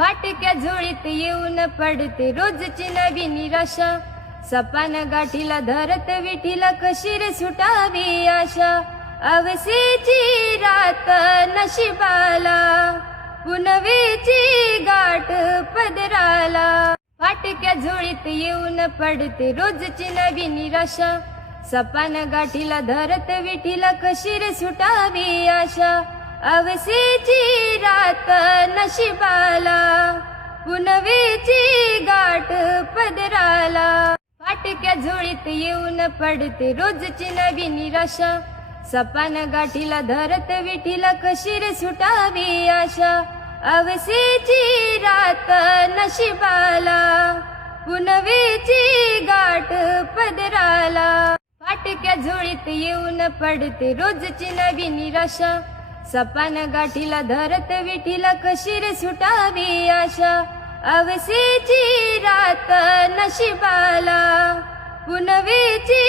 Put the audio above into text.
फाटक्या झोळीत येऊन पडते रोजची नवी निराशा. सपान गाठीला धरत विठीला कशी रे सुटावी आशा. अवसेची रात नशिबाला पुनवेची गाठ पदराला. फाटक्या झोळीत येऊन पडते रोजची नवी निराशा. सपान गाठीला धरत विठीला कशी रे सुटावी आशा. अवसेची रात नशिबाला पुनवेची गाठ पदराला. फाटक्या झोळीत येऊन पडते रोजची नवी निराशा. सपान गाठीला धरत विठीला कशी रे सुटावी आशा. अवसेची रात नशिबाला पुनवेची गाठ पदराला. फाटक्या झोळीत येऊन पडते रोजची नवी निराशा. सपान गाठीला धरत विठीला कशी रे सुटावी आशा. अवसेची रात नशिबाला पुनवेची